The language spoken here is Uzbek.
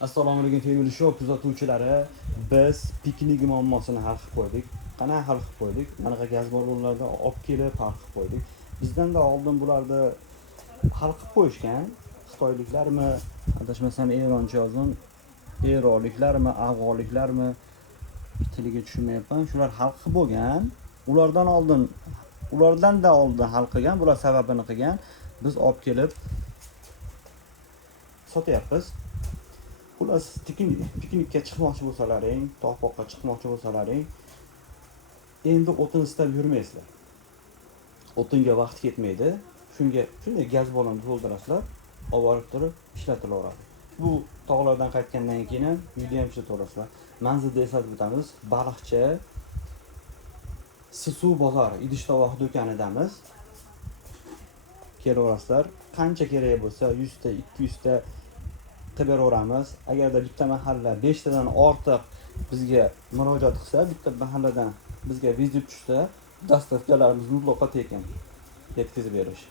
Assalomu alaykum Family Show kuzatuvchilari. Biz piknik muammosini hal qilib qo'ydik. Qanday hal qilib qo'ydik? Manaqa gaz ballonlarni olib kelib hal qilib qo'ydik. Bizdan da oldin bularni hal qilib qo'yishgan. Xitoyliklarmi, adashmasam Eroncha yozdim. Eronliklarmi, afg'onliklarmi tiliga tushunmayapman. Shular hal qilib bo'lgan. Ulardan da oldin hal qilgan, bular sababini qilgan. Biz olib kelib sotyapmiz. Xullas, piknikka chiqmoqchi bo'lsalaring, tog'poqqa chiqmoqchi bo'lsalaring, endi o'tin istab yurmaysizlar. O'tinga vaqt ketmaydi. Shunday gaz ballonni to'ldirasizlar, olib borib turib ishlatilaveradi. Bu tog'lardan qaytgandan keyin ham uyda ham ishlataverasizlar. Manzilda eslatib o'tamiz, Baliqchi Sisuv bozor idish-tovoq do'konidamiz. Kelaverasizlar, qancha kerak bo'lsa 100 ta, 200 ta qilib beraveramiz. Agarda bitta mahalla 5 tadan ortiq bizga murojaat qilsa, bitta mahalladan bizga vizit tushsa, dastavkalarimiz mutlaqo tekin yetkazib berish.